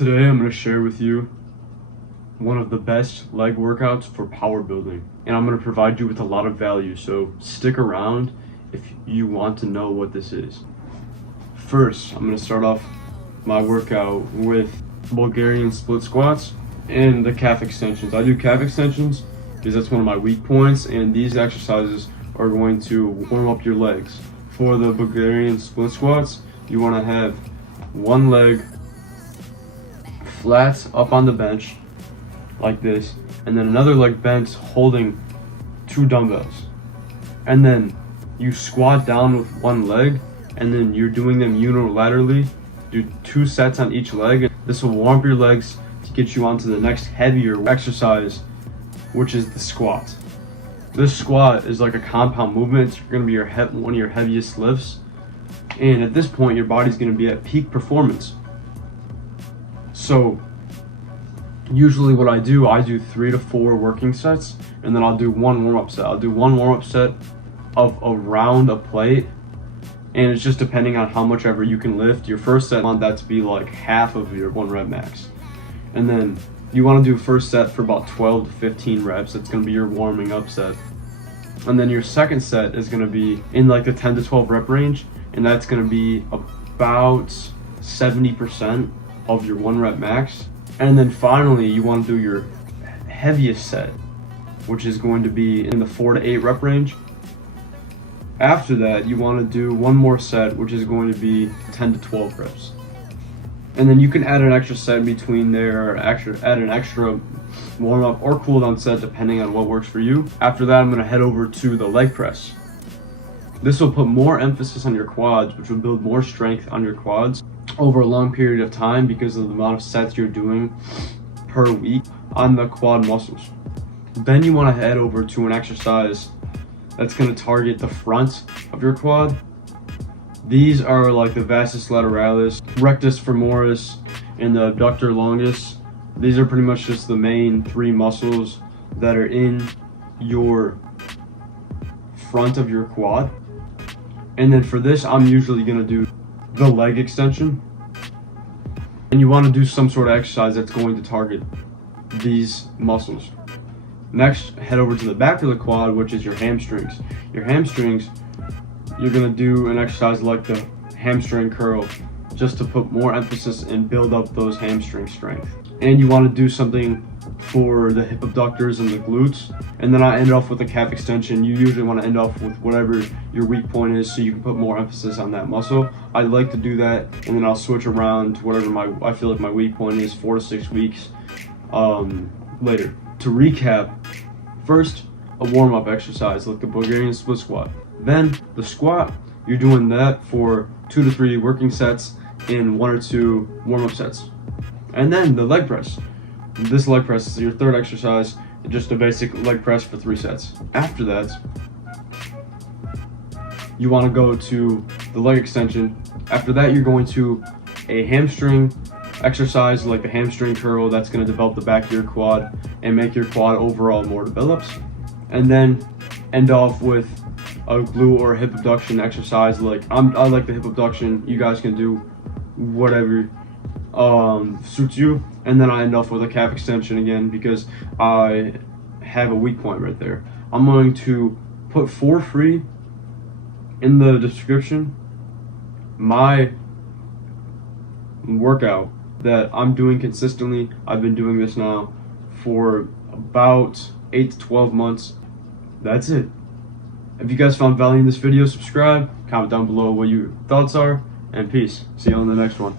Today I'm going to share with you one of the best leg workouts for power building, and I'm going to provide you with a lot of value, so stick around if you want to know what this is. First, I'm going to start off my workout with Bulgarian split squats and the calf extensions. I do calf extensions because that's one of my weak points, and these exercises are going to warm up your legs. For the Bulgarian split squats, you want to have one leg flat up on the bench like this, and then another leg bent holding two dumbbells, and then you squat down with one leg, and then you're doing them unilaterally. Do 2 sets on each leg. This will warm up your legs to get you onto the next heavier exercise, which is the squat. This squat is like a compound movement. It's going to be one of your heaviest lifts, and at this point your body's going to be at peak performance. So usually what I do 3 to 4 working sets, and then I'll do one warm-up set. I'll do one warm-up set of around a plate, and it's just depending on how much ever you can lift. Your first set, I want that to be like half of your 1 rep max, and then you want to do first set for about 12 to 15 reps. That's going to be your warming up set, and then your second set is going to be in like the 10 to 12 rep range, and that's going to be about 70% of your 1 rep max. And then finally you want to do your heaviest set, which is going to be in the 4 to 8 rep range. After that, you want to do one more set, which is going to be 10 to 12 reps. And then you can add an extra set in between there, or add an extra warm-up or cool-down set depending on what works for you. After that, I'm going to head over to the leg press. This will put more emphasis on your quads, which will build more strength on your quads over a long period of time because of the amount of sets you're doing per week on the quad muscles. Then you want to head over to an exercise that's going to target the front of your quad. These are like the vastus lateralis, rectus femoris, and the abductor longus. These are pretty much just the main 3 muscles that are in your front of your quad. And then for this, I'm usually going to do the leg extension, and you want to do some sort of exercise that's going to target these muscles. Next, head over to the back of the quad, which is your hamstrings. Your hamstrings, you're going to do an exercise like the hamstring curl, just to put more emphasis and build up those hamstring strength. And you want to do something for the hip abductors and the glutes. And then I end off with a calf extension. You usually want to end off with whatever your weak point is, so you can put more emphasis on that muscle. I like to do that, and then I'll switch around to whatever I feel like my weak point is 4 to 6 weeks later. To recap, first a warm-up exercise like the Bulgarian split squat. Then the squat, you're doing that for 2 to 3 working sets in 1 or 2 warm-up sets. And then the leg press. This leg press is your third exercise, just a basic leg press for 3 sets. After that, you want to go to the leg extension. After that, you're going to a hamstring exercise like the hamstring curl. That's going to develop the back of your quad and make your quad overall more developed. And then end off with a glute or hip abduction exercise. Like I like the hip abduction. You guys can do whatever suits you. And then I end off with a calf extension again because I have a weak point right there. I'm going to put for free in the description my workout that I'm doing consistently. I've been doing this now for about 8 to 12 months. That's it. If you guys found value in this video, subscribe, comment down below what your thoughts are, and peace. See you on the next one.